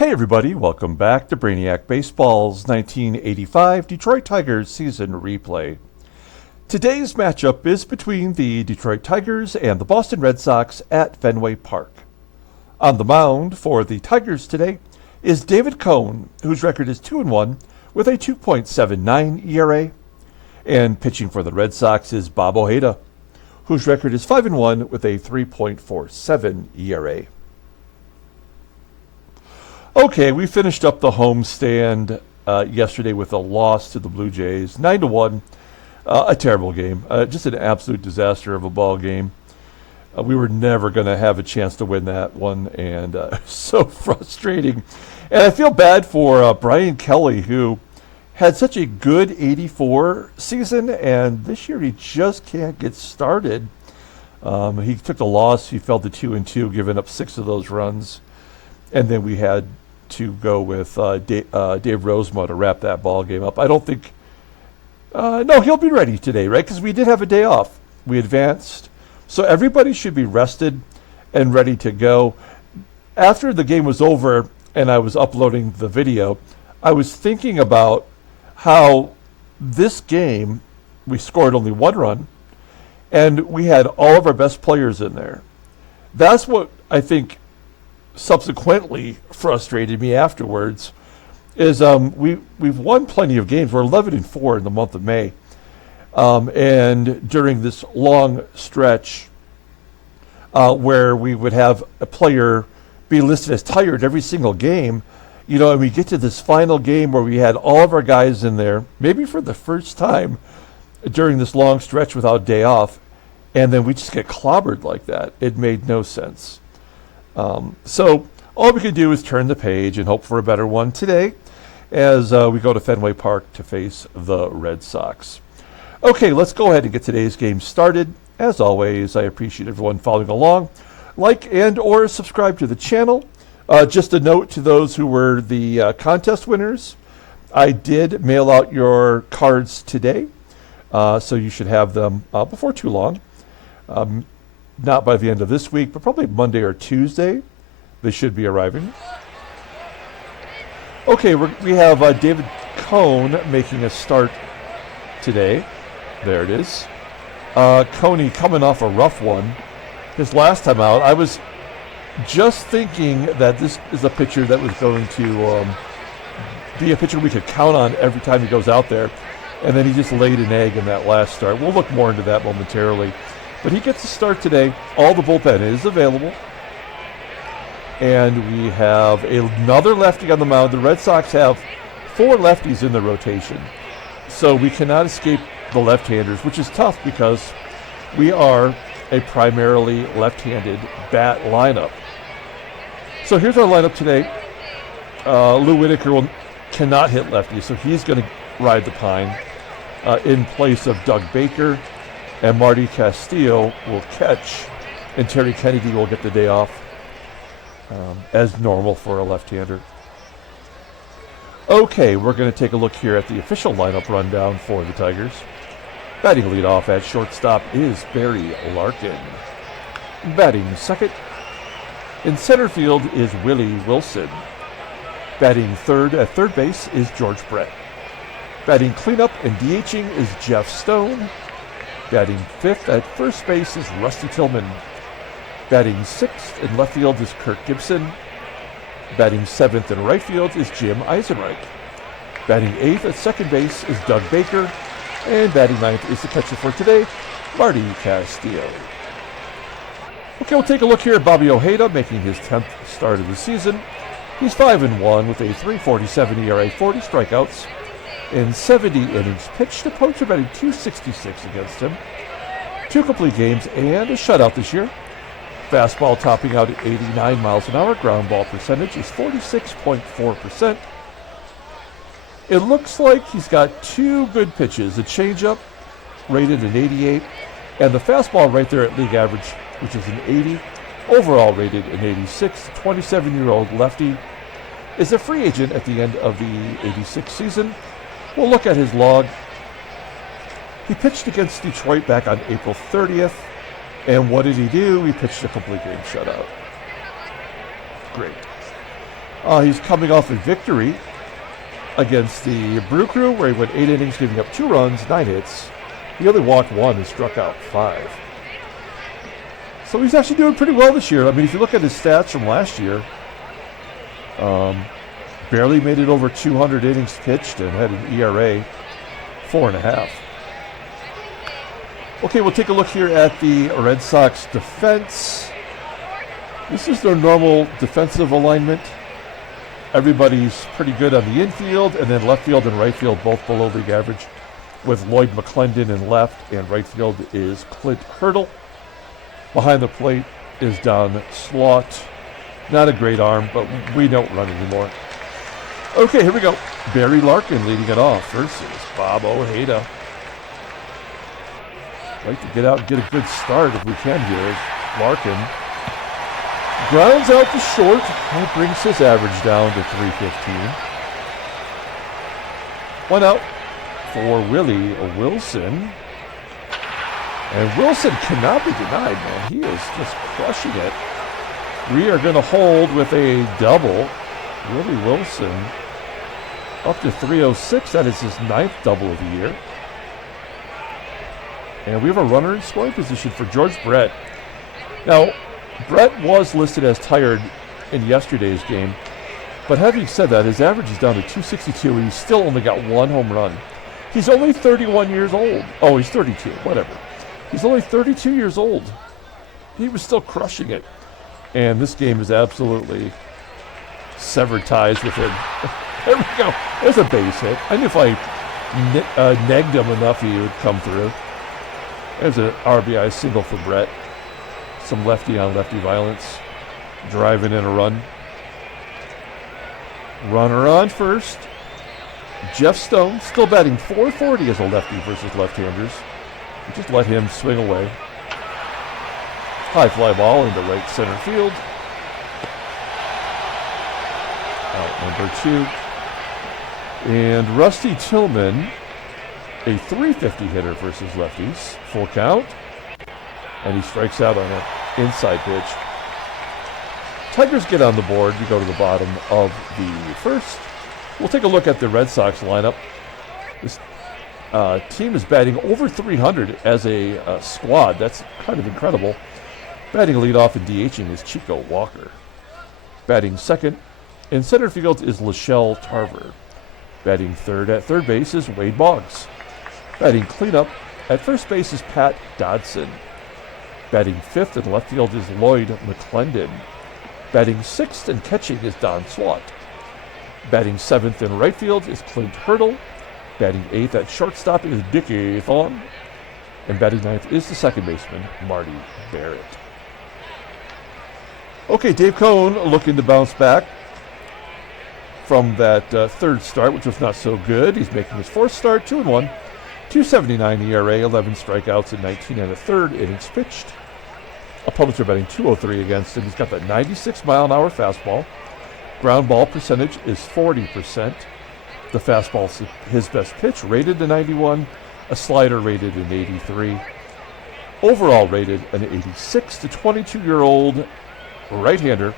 Hey everybody, welcome back to Brainiac Baseball's 1985 Detroit Tigers season replay. Today's matchup is between the Detroit Tigers and the Boston Red Sox at Fenway Park. On the mound for the Tigers today is David Cone, whose record is 2-1 with a 2.79 ERA. And pitching for the Red Sox is Bob Ojeda, whose record is 5-1 with a 3.47 ERA. Okay, we finished up the homestand yesterday with a loss to the Blue Jays, 9-1. A terrible game, just an absolute disaster of a ball game. We were never going to have a chance to win that one, and so frustrating. And I feel bad for Brian Kelly, who had such a good 84 season, and this year he just can't get started. He took the loss. He fell to 2-2, giving up 6 of those runs. And then we had to go with Dave Rozema to wrap that ball game up. I don't think... no, he'll be ready today, right? Because we did have a day off. We advanced. So everybody should be rested and ready to go. After the game was over and I was uploading the video, I was thinking about how this game, we scored only 1 run, and we had all of our best players in there. That's what I think subsequently frustrated me afterwards, is we've won plenty of games. We're 11-4 in the month of May, and during this long stretch where we would have a player be listed as tired every single game, you know, and we get to this final game where we had all of our guys in there, maybe for the first time during this long stretch without a day off, and then we just get clobbered like that. It made no sense. So all we can do is turn the page and hope for a better one today as we go to Fenway Park to face the Red Sox. Okay, let's go ahead and get today's game started. As always, I appreciate everyone following along. Like and or subscribe to the channel. Just a note to those who were the contest winners. I did mail out your cards today, so you should have them before too long. Not by the end of this week, but probably Monday or Tuesday. They should be arriving. Okay, we have David Cone making a start today. There it is. Coney coming off a rough one. His last time out, I was just thinking that this is a pitcher that was going to be a pitcher we could count on every time he goes out there. And then he just laid an egg in that last start. We'll look more into that momentarily. But he gets to start today. All the bullpen is available. And we have another lefty on the mound. The Red Sox have 4 lefties in the rotation. So we cannot escape the left-handers, which is tough because we are a primarily left-handed bat lineup. So here's our lineup today. Lou Whitaker cannot hit lefty, so he's going to ride the pine in place of Doug Baker. And Marty Castillo will catch, and Terry Kennedy will get the day off, as normal for a left-hander. Okay, we're going to take a look here at the official lineup rundown for the Tigers. Batting leadoff at shortstop is Barry Larkin. Batting second in center field is Willie Wilson. Batting third at third base is George Brett. Batting cleanup and DHing is Jeff Stone. Batting fifth at first base is Rusty Tillman. Batting sixth in left field is Kirk GIBSON. Batting seventh in right field is Jim EISENREICH. Batting eighth at second base is Doug Baker. And batting ninth is the catcher for today, Marty Castillo. Okay, we'll take a look here at Bobby Ojeda making his 10th start of the season. He's 5-1 with a 3.47 ERA, 40 strikeouts. In 70 innings pitched, opponents are batting .266 against him. 2 complete games and a shutout this year. Fastball topping out at 89 miles an hour. Ground ball percentage is 46.4%. It looks like he's got 2 good pitches. A changeup rated an 88, and the fastball right there at league average, which is an 80. Overall rated an 86. 27-year-old lefty is a free agent at the end of the 86 season. We'll look at his log. He pitched against Detroit back on April 30th. And what did he do? He pitched a complete game shutout. Great. He's coming off a victory against the Brew Crew, where he went 8 innings, giving up 2 runs, 9 hits. He only walked 1 and struck out 5. So he's actually doing pretty well this year. I mean, if you look at his stats from last year, barely made it over 200 innings pitched and had an ERA 4.5. Okay, we'll take a look here at the Red Sox defense. This is their normal defensive alignment. Everybody's pretty good on the infield, and then left field and right field both below league average, with Lloyd McCLENDON in left, and right field is Clint Hurdle. Behind the plate is Don SLAUGHT. Not a great arm, but we don't run anymore. Okay, here we go. Barry Larkin leading it off versus Bob Ojeda. Like to get out and get a good start if we can here. Larkin grounds out to short and brings his average down to 315. 1 out for Willie Wilson. And Wilson cannot be denied, man. He is just crushing it. We are going to hold with a double. Willie Wilson up to 306. That is his 9th double of the year. And we have a runner in scoring position for George Brett. Now, Brett was listed as tired in yesterday's game. But having said that, his average is down to 262, and he's still only got 1 home run. He's only 31 years old. Oh, he's 32, whatever. He's only 32 years old. He was still crushing it. And this game is absolutely severed ties with him. There we go. There's a base hit. I knew if I negged him enough, he would come through. There's an RBI single for Brett. Some lefty-on-lefty violence. Driving in a run. Runner on first. Jeff Stone still batting .440 as a lefty versus left-handers. Just let him swing away. High fly ball into right center field. Out number 2. And Rusty Tillman, a .350 hitter versus lefties. Full count. And he strikes out on an inside pitch. Tigers get on the board. We go to the bottom of the first. We'll take a look at the Red Sox lineup. This team is batting over 300 as a squad. That's kind of incredible. Batting leadoff and DHing is Chico Walker. Batting second in center field is Shelle Tarver. Batting third at third base is Wade Boggs. Batting cleanup at first base is Pat Dodson. Batting fifth in left field is Lloyd McCLENDON. Batting sixth and catching is Don SLAUGHT. Batting seventh in right field is Clint Hurdle. Batting eighth at shortstop is Dickie THON. And batting ninth is the second baseman, Marty Barrett. Okay, Dave Cone looking to bounce back from that third start, which was not so good. He's making his fourth start, 2-1. 2.79 ERA, 11 strikeouts, and 19 and a third innings pitched. Opponents are batting .203 against him. He's got that 96-mile-an-hour fastball. Ground ball percentage is 40%. The fastball is his best pitch, rated to 91. A slider rated an 83. Overall rated an 86. The 22-year-old right-hander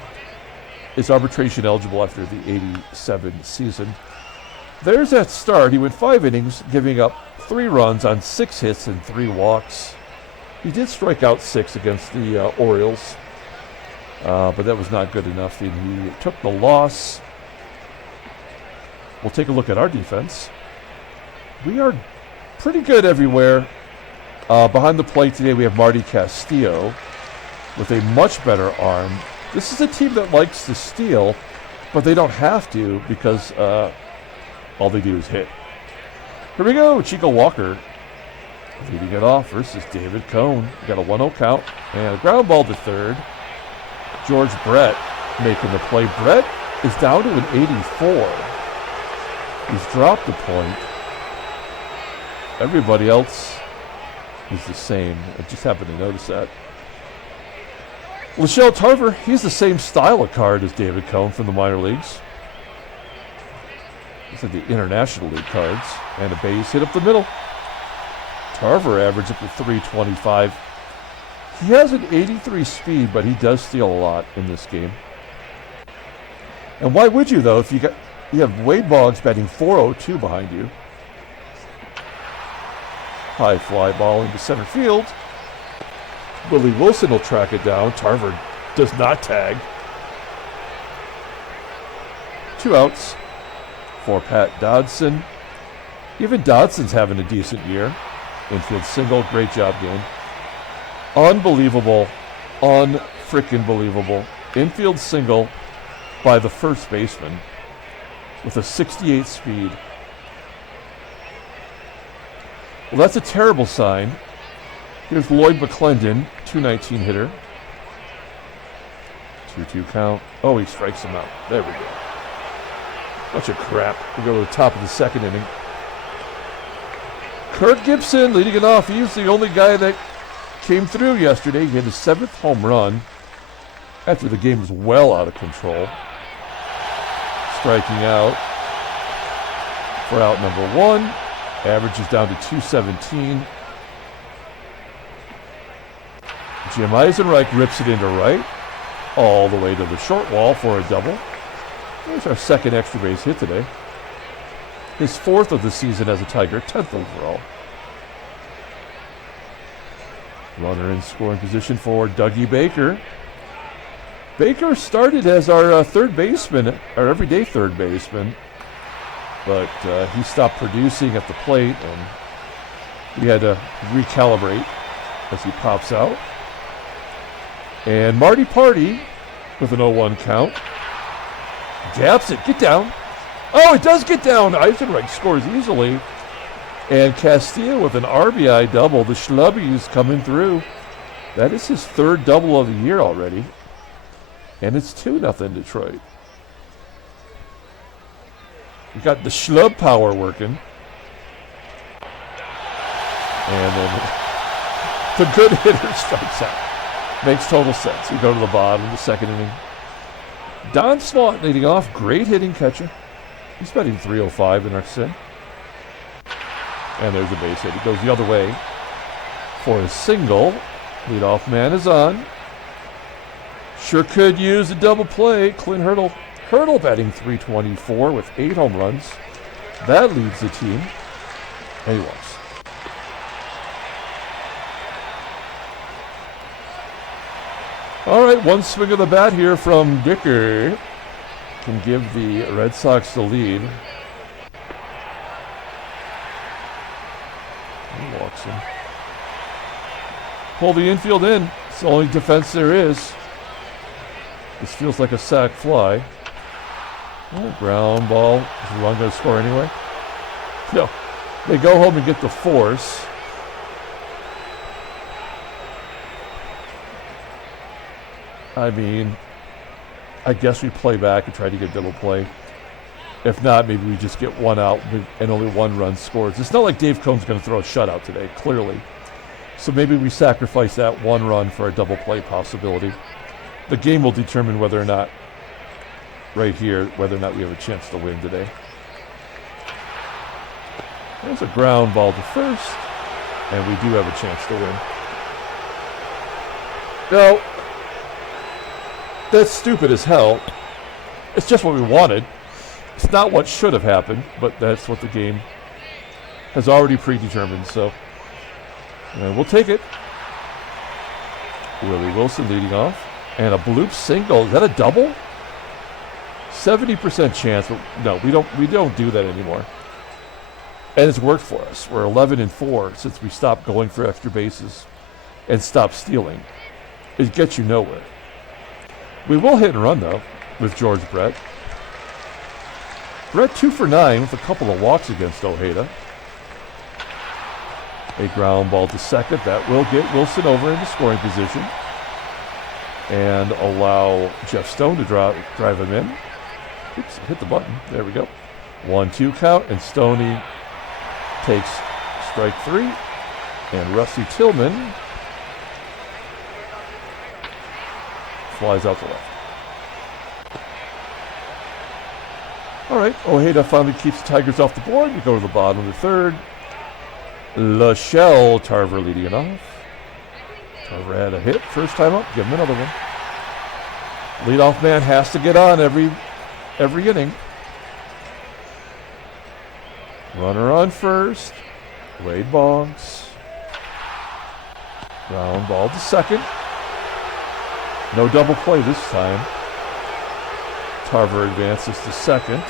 is arbitration eligible after the 87 season. There's that start. He went 5 innings, giving up 3 runs on 6 hits and 3 walks. He did strike out 6 against the Orioles, but that was not good enough, and he took the loss. We'll take a look at our defense. We are pretty good everywhere. Behind the plate today, we have Marty Castillo with a much better arm. This is a team that likes to steal, but they don't have to because all they do is hit. Here we go, Chico Walker leading it off versus David Cone. We got a 1-0 count and a ground ball to third. George Brett making the play. Brett is down to an 84. He's dropped a point. Everybody else is the same. I just happened to notice that. Shelle Tarver, he's the same style of card as David Cone from the minor leagues. These are the International League cards. And a base hit up the middle. Tarver average up to 325. He has an 83 speed, but he does steal a lot in this game. And why would you, though, if you have Wade Boggs batting .402 behind you? High fly ball into center field. Willie Wilson will track it down. Tarver does not tag. 2 outs for Pat Dodson. Even Dodson's having a decent year. Infield single, great job game. Unbelievable, unfrickin' believable. Infield single by the first baseman with a 68 speed. Well, that's a terrible sign. Here's Lloyd McCLENDON, 219 hitter. 2-2 count. Oh, he strikes him out. There we go. Bunch of crap. We go to the top of the second inning. Kirk GIBSON leading it off. He's the only guy that came through yesterday. He hit his 7th home run after the game was well out of control. Striking out for out number 1. Average is down to 217. Jim EISENREICH rips it into right, all the way to the short wall for a double. There's our second extra base hit today. His 4th of the season as a Tiger, 10th overall. Runner in scoring position for Dougie Baker. Baker started as our third baseman, our everyday third baseman, but he stopped producing at the plate, and we had to recalibrate as he pops out. And Marty Party with an 0-1 count. Gaps it, get down. Oh, it does get down. EISENREICH scores easily. And Castillo with an RBI double. The Schlubby's coming through. That is his 3rd double of the year already. And it's 2-0 Detroit. We got the Schlub power working. And then the good hitter strikes out. Makes total sense. We go to the bottom of the second inning. Don SLAUGHT leading off. Great hitting catcher. He's batting .305 in our sim. And there's a base hit. He goes the other way for a single. Leadoff man is on. Sure could use a double play. Clint Hurdle batting .324 with 8 home runs. That leads the team. And he walks. All right, one swing of the bat here from Dickie can give the Red Sox the lead. He walks in. Pull the infield in. It's the only defense there is. This feels like a sac fly. Oh, ground ball. Is the run going to score anyway? No. They go home and get the force. I mean, I guess we play back and try to get double play. If not, maybe we just get 1 out and only 1 run scores. It's not like Dave Cohn's going to throw a shutout today, clearly. So maybe we sacrifice that 1 run for a double play possibility. The game will determine whether or not, right here, whether or not we have a chance to win today. There's a ground ball to first, and we do have a chance to win. Now, that's stupid as hell. It's just what we wanted. It's not what should have happened, but that's what the game has already predetermined, so we'll take it. Willie Wilson leading off. And a bloop single. Is that a double? 70% chance. But no, we don't do that anymore. And it's worked for us. We're 11-4 since we stopped going for extra bases and stopped stealing. It gets you nowhere. We will hit and run, though, with George Brett. Brett 2 for 9 with a couple of walks against Ojeda. A ground ball to second. That will get Wilson over into scoring position and allow Jeff Stone to drive him in. Oops, hit the button. There we go. 1-2 count, and Stoney takes strike 3. And Rusty Tillman flies out the left. All right, Ojeda finally keeps the Tigers off the board. We go to the bottom of the third. Shelle, Tarver leading it off. Tarver had a hit first time up. Give him another one. Leadoff man has to get on every every inning. Runner on first. Wade Boggs. Ground ball to second. No double play this time. Tarver advances to second.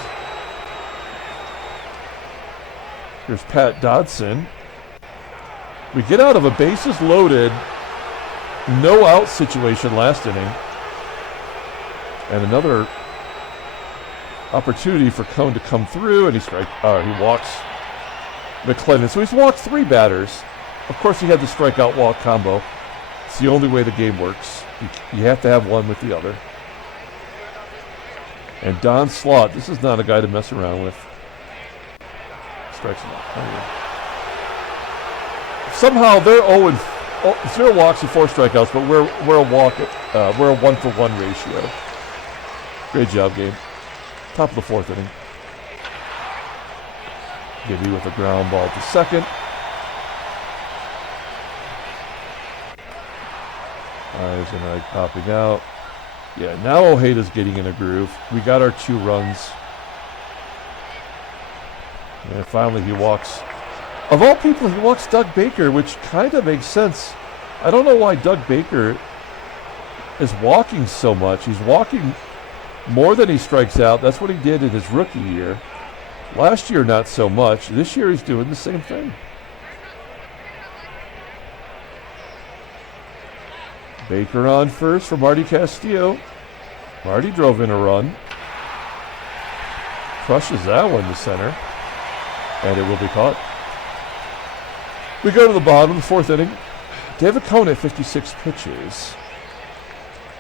Here's Pat Dodson. We get out of a bases loaded, no out situation last inning. And another opportunity for Cone to come through, and he walks McCLENDON. So he's walked 3 batters. Of course, he had the strikeout walk combo. It's the only way the game works. You have to have one with the other. And Don SLAUGHT, this is not a guy to mess around with. Strikes him out. Somehow they're 0 walks and 4 strikeouts, but we're a 1-for-1 ratio. Great job, Gabe. Top of the 4th inning. Gibby with a ground ball to second. EISENREICH popping out. Yeah, now Ojeda's getting in a groove. We got our 2 runs. And finally he walks. Of all people, he walks Doug Baker, which kind of makes sense. I don't know why Doug Baker is walking so much. He's walking more than he strikes out. That's what he did in his rookie year. Last year, not so much. This year, he's doing the same thing. Baker on first for Marty Castillo. Marty drove in a run. Crushes that one to center. And it will be caught. We go to the bottom of the 4th inning. David Cone at 56 pitches.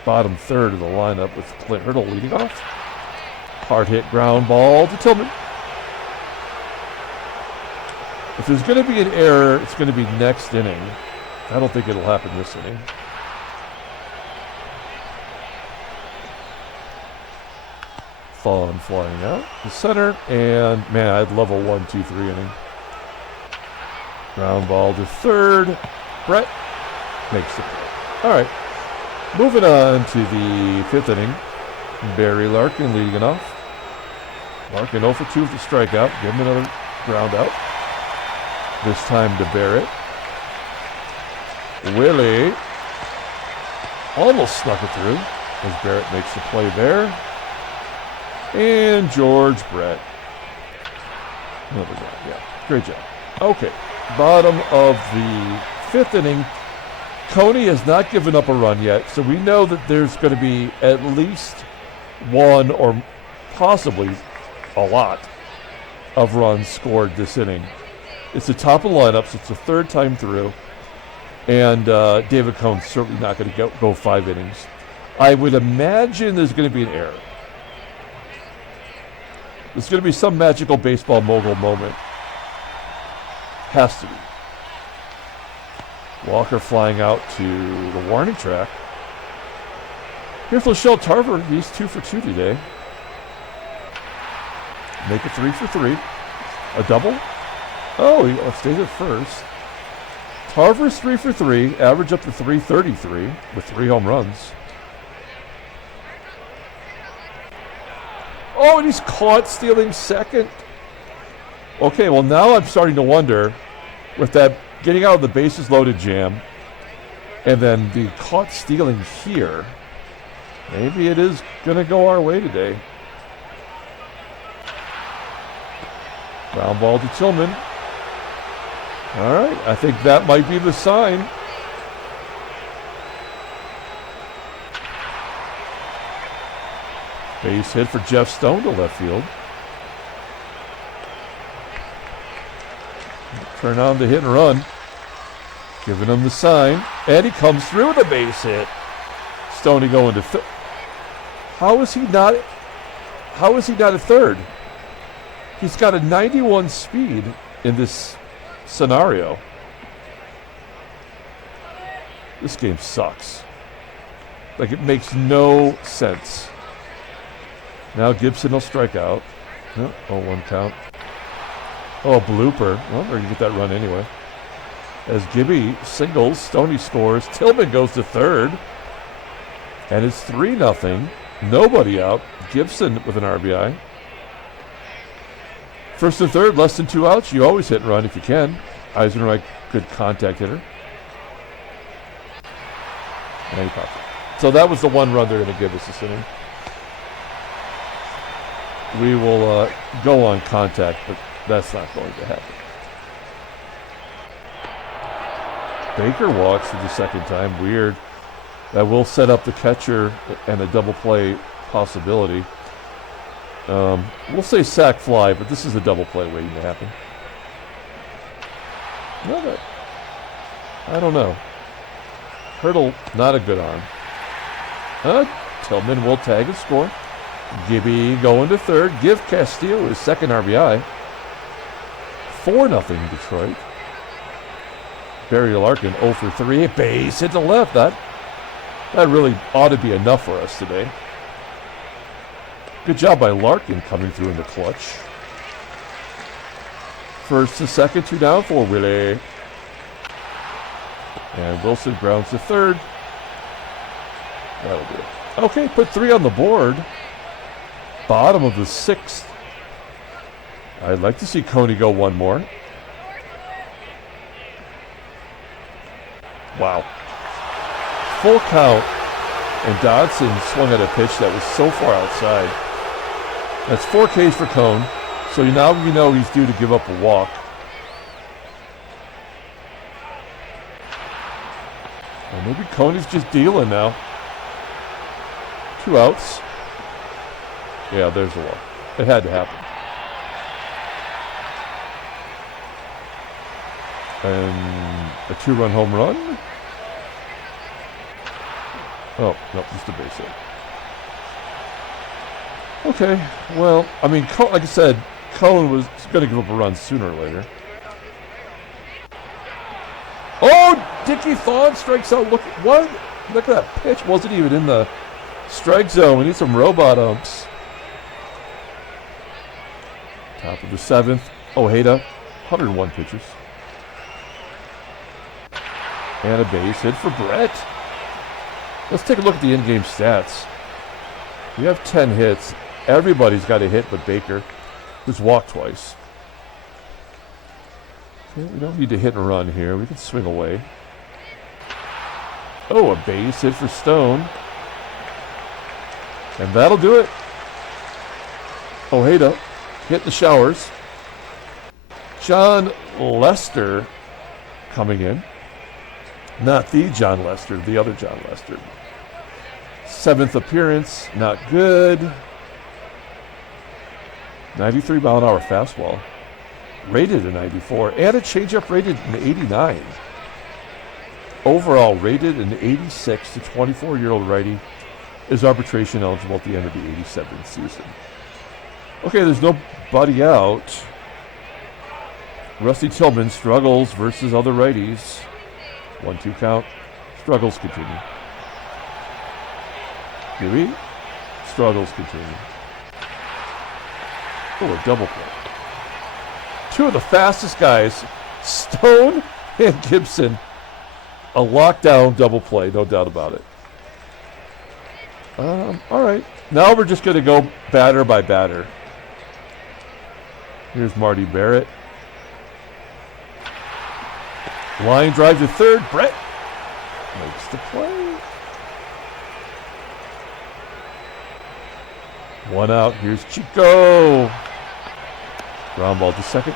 Bottom third of the lineup with Clint leading off. Hard hit ground ball to Tillman. If there's going to be an error, it's going to be next inning. I don't think it'll happen this inning. THON flying out to center, and man, I'd love a 1-2-3 inning. Ground ball to third. Brett makes the play. All right, moving on to the 5th inning. Barry Larkin leading it off. Larkin 0 for 2 with the strikeout. Give him another ground out. This time to Barrett. Willie almost snuck it through as Barrett makes the play there. And George Brett. Another guy, yeah. Great job. Okay, bottom of the 5th inning. Coney has not given up a run yet, so we know that there's going to be at least 1 or possibly a lot of runs scored this inning. It's the top of the lineup, so it's the 3rd time through. And David Cone's certainly not going to go 5 innings. I would imagine there's going to be an error. There's going to be some magical baseball mogul moment. Has to be. Walker flying out to the warning track. Here's Shelle Tarver. He's 2 for 2 today. Make it 3 for 3. A double. Oh, he stays at first. Tarver's 3 for 3. Average up to 333 with 3 home runs. Oh, and he's caught stealing second. Okay, well now I'm starting to wonder, with that getting out of the bases loaded jam, and then the caught stealing here, maybe it is going to go our way today. Ground ball to Tillman. All right, I think that might be the sign. Base hit for Jeff Stone to left field. Turn on the hit and run. Giving him the sign. And he comes through with a base hit. Stoney going to third. How is he not at third? He's got a 91 speed in this scenario. This game sucks. Like, it makes no sense. Now Gibson will strike out. Oh, 1 count. Oh, blooper. Well, they're going to get that run anyway. As Gibby singles, Stoney scores. Tillman goes to third. And it's 3-0. Nobody out. Gibson with an RBI. First and third, less than 2 outs. You always hit and run if you can. EISENREICH, good contact hitter. And he popped it. So that was the one run they're going to give us this inning. We will go on contact, but that's not going to happen. Baker walks for the second time. Weird. That will set up the catcher and a double play possibility. We'll say sac fly, but this is a double play waiting to happen. No, I don't know. Hurdle, not a good arm. Tillman will tag and score. Gibby going to third. Give Castillo his second RBI. 4-0 Detroit. Barry Larkin 0 for 3. Base hit to left. That really ought to be enough for us today. Good job by Larkin coming through in the clutch. First to second, 2 down for Willie. And Wilson grounds to third. That'll do it. Okay, put 3 on the board. Bottom of the 6th. I'd like to see Coney go one more. Wow. Full count. And Dodson swung at a pitch that was so far outside. That's 4 Ks for Cone. So now you know he's due to give up a walk. Or maybe Coney's just dealing now. 2 outs. Yeah, there's the walk. It had to happen. And a 2-run home run. Oh, no, just a base hit. Okay, well, I mean, like I said, Cohen was going to give up a run sooner or later. Oh, Dickie THON strikes out. Look at that pitch. Wasn't even in the strike zone. We need some robot umps. Top of the 7th. Ojeda, 101 pitches. And a base hit for Brett. Let's take a look at the in-game stats. We have 10 hits. Everybody's got a hit but Baker, who's walked twice. Okay, we don't need to hit and run here. We can swing away. Oh, a base hit for Stone. And that'll do it. Ojeda hit the showers. John Lester coming in. Not the John Lester, the other John Lester. 7th appearance, not good. 93 mile an hour fastball. Rated a 94. And a changeup rated an 89. Overall rated an 86. The 24-year-old righty is arbitration eligible at the end of the 87 season. Okay, there's nobody out. Rusty Tillman struggles versus other righties. 1-2 count. Struggles continue. Gibby. Struggles continue. Oh, a double play. 2 of the fastest guys, Stone and Gibson. A lockdown double play, no doubt about it. All right. Now we're just going to go batter by batter. Here's Marty Barrett. Line drive to third. Brett makes the play. 1 out. Here's Chico. Ground ball to second.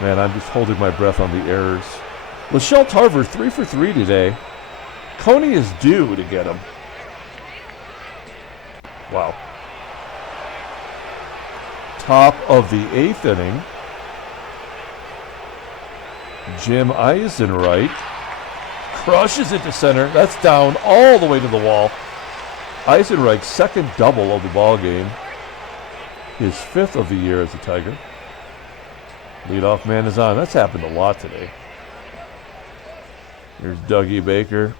Man, I'm just holding my breath on the errors. Shelle Tarver 3 for 3 today. Coney is due to get him. Wow. Top of the 8th inning. Jim EISENREICH crushes it to center. That's down all the way to the wall. EISENREICH's second double of the ball game. His 5th of the year as a Tiger. Leadoff man is on. That's happened a lot today. Here's Dougie Baker.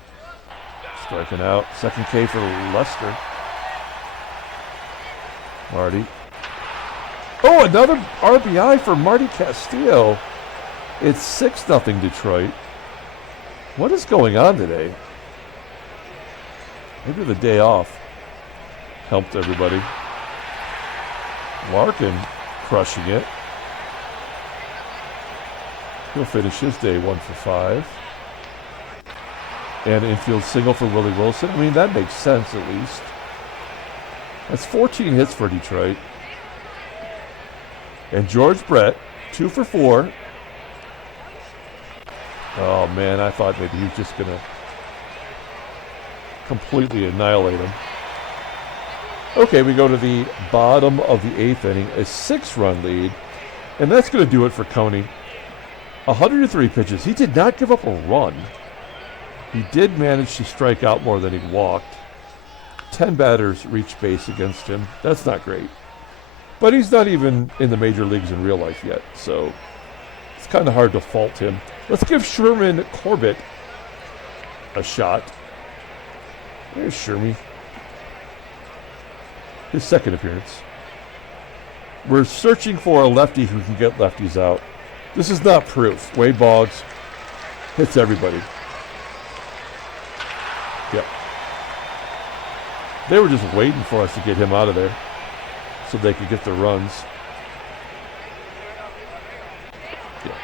Striking out. Second K for Lester. Marty. Oh, another RBI for Marty Castillo. It's 6-0 Detroit. What is going on today? Maybe the day off helped everybody. Larkin crushing it. He'll finish his day 1 for 5. And infield single for Willie Wilson. I mean, that makes sense at least. That's 14 hits for Detroit. And George Brett, 2 for 4. Oh, man, I thought maybe he was just going to completely annihilate him. Okay, we go to the bottom of the 8th inning, a 6-run lead. And that's going to do it for Coney. 103 pitches. He did not give up a run. He did manage to strike out more than he walked. 10 batters reached base against him. That's not great. But he's not even in the major leagues in real life yet, so it's kind of hard to fault him. Let's give Sherman Corbett a shot. There's Shermy. His second appearance. We're searching for a lefty who can get lefties out. This is not proof. Wade Boggs hits everybody. Yep. They were just waiting for us to get him out of there so they could get the runs. Yeah.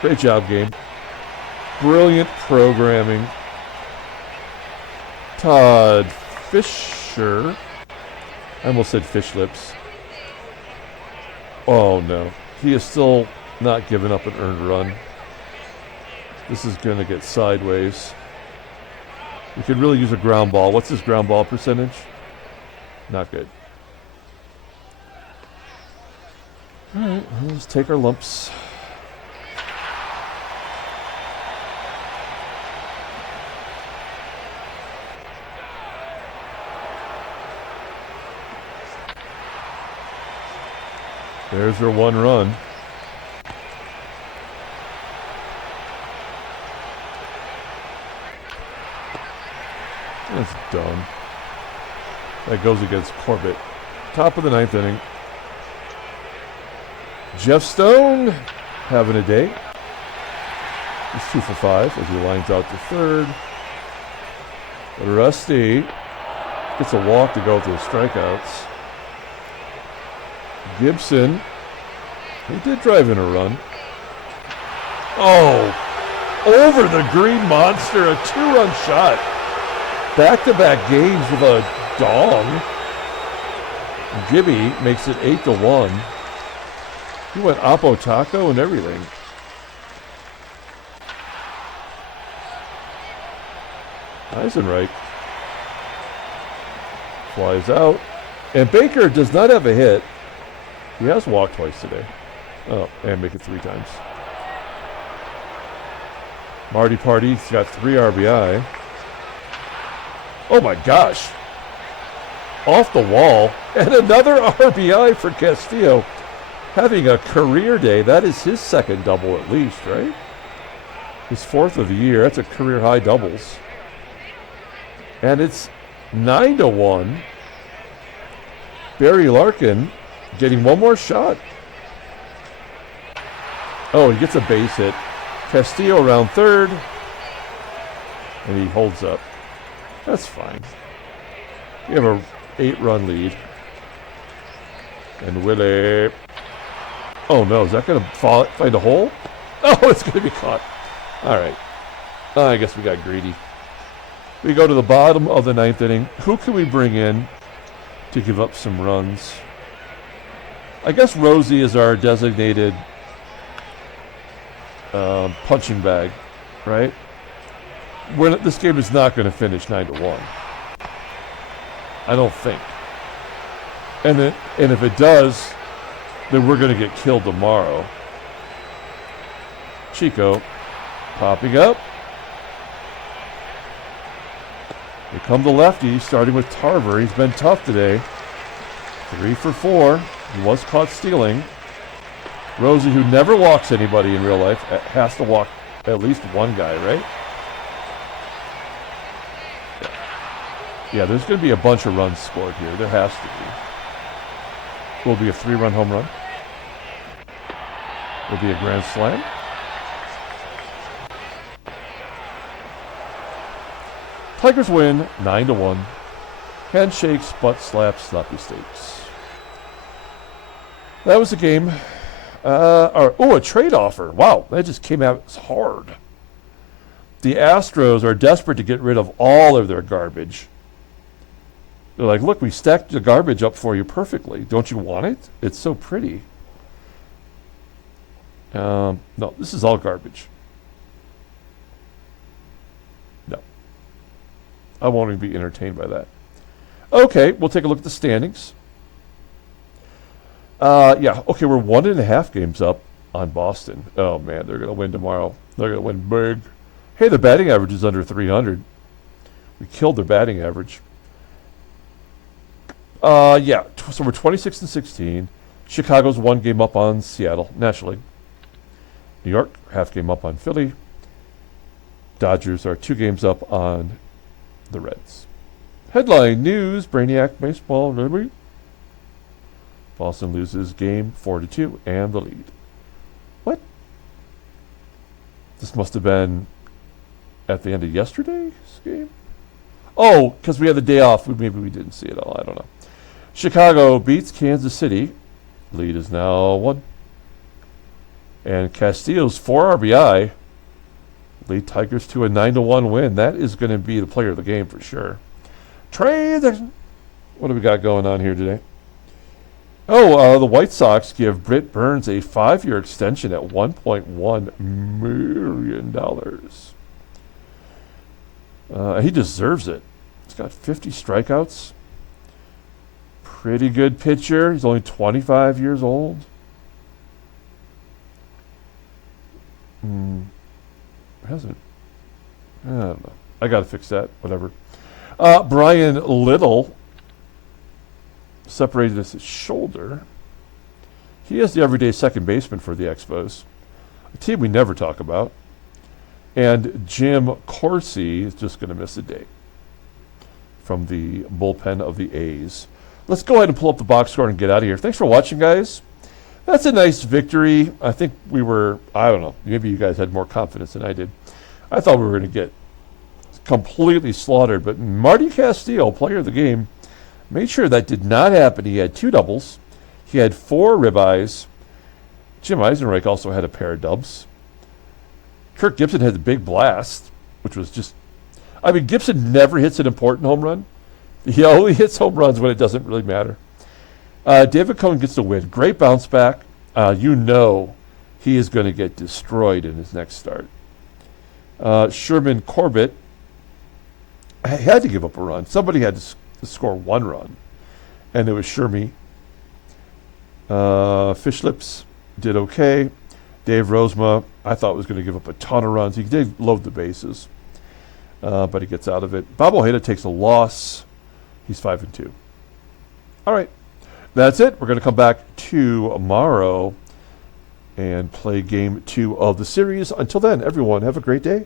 Great job, game. Brilliant programming. Todd Fisher. I almost said Fish Lips. Oh no. He is still not giving up an earned run. This is going to get sideways. We could really use a ground ball. What's his ground ball percentage? Not good. All right, let's take our lumps. There's her 1 run. That's done. That goes against Corbett. Top of the 9th inning. Jeff Stone having a day. He's 2 for 5 as he lines out to third. Rusty gets a walk to go with his strikeouts. Gibson, he did drive in a run. Oh, over the green monster, a 2-run shot. Back-to-back games with a dong. Gibby makes it 8-1. He went Oppo Taco and everything. EISENREICH flies out. And Baker does not have a hit. He has walked twice today. Oh, and make it 3 times. Marty Party's got 3 RBI. Oh my gosh. Off the wall. And another RBI for Castillo. Having a career day. That is his 2nd double at least, right? His 4th of the year. That's a career high doubles. And it's 9-1. Barry Larkin getting 1 more shot. Oh, he gets a base hit. Castillo around third. And he holds up. That's fine. We have a 8-run lead. And Willie. Oh no, is that going to find a hole? Oh, it's going to be caught. All right. I guess we got greedy. We go to the bottom of the 9th inning. Who can we bring in to give up some runs? I guess Rosie is our designated punching bag, right? This game is not going to finish 9-1. I don't think. And if it does, then we're going to get killed tomorrow. Chico popping up. Here come the lefties, starting with Tarver. He's been tough today. 3 for 4. He was caught stealing. Rosie, who never walks anybody in real life, has to walk at least 1 guy, right? Yeah, there's going to be a bunch of runs scored here. There has to be. Will be a 3-run home run. Will be a grand slam. Tigers win 9-1. Handshakes, butt slaps, sloppy steaks. That was the game. A trade offer. Wow, that just came out hard. The Astros are desperate to get rid of all of their garbage. They're like, look, we stacked the garbage up for you perfectly. Don't you want it? It's so pretty. No, this is all garbage. No. I won't even be entertained by that. Okay, we'll take a look at the standings. Yeah, okay, we're 1.5 games up on Boston. Oh, man, they're going to win tomorrow. They're going to win big. Hey, the batting average is under 300. We killed their batting average. Yeah, so we're 26-16. Chicago's 1 game up on Seattle, National League. New York, half game up on Philly. Dodgers are 2 games up on the Reds. Headline news, Brainiac baseball. Boston loses game 4-2 and the lead. What? This must have been at the end of yesterday's game? Oh, because we had the day off. Maybe we didn't see it all. I don't know. Chicago beats Kansas City. Lead is now 1. And Castillo's 4 RBI lead Tigers to a 9-1 win. That is going to be the player of the game for sure. Transaction. What do we got going on here today? Oh, the White Sox give Britt Burns a 5-year extension at $1.1 million. He deserves it. He's got 50 strikeouts. Pretty good pitcher. He's only 25 years old. Hasn't. I don't know. I got to fix that. Whatever. Brian Little separated his shoulder. He is the everyday second baseman for the Expos, a team we never talk about. And Jim Corsi is just going to miss a day from the bullpen of the A's. Let's go ahead and pull up the box score and get out of here. Thanks for watching, guys. That's a nice victory. I think we were, I don't know, maybe you guys had more confidence than I did. I thought we were going to get completely slaughtered, but Marty Castillo, player of the game, made sure that did not happen. He had 2 doubles. He had 4 ribeyes. Jim EISENREICH also had a pair of dubs. Kirk Gibson had the big blast, which was just, I mean, Gibson never hits an important home run. He only hits home runs when it doesn't really matter. David Cohn gets the win. Great bounce back. You know he is going to get destroyed in his next start. Sherman Corbett had to give up a run. Somebody had to score 1 run, and it was Shermy. Fishlips did okay. Dave Rosema, I thought was going to give up a ton of runs. He did load the bases, but he gets out of it. Bob Ojeda takes a loss. He's 5-2. All right, that's it. We're going to come back tomorrow and play game 2 of the series. Until then, everyone, have a great day.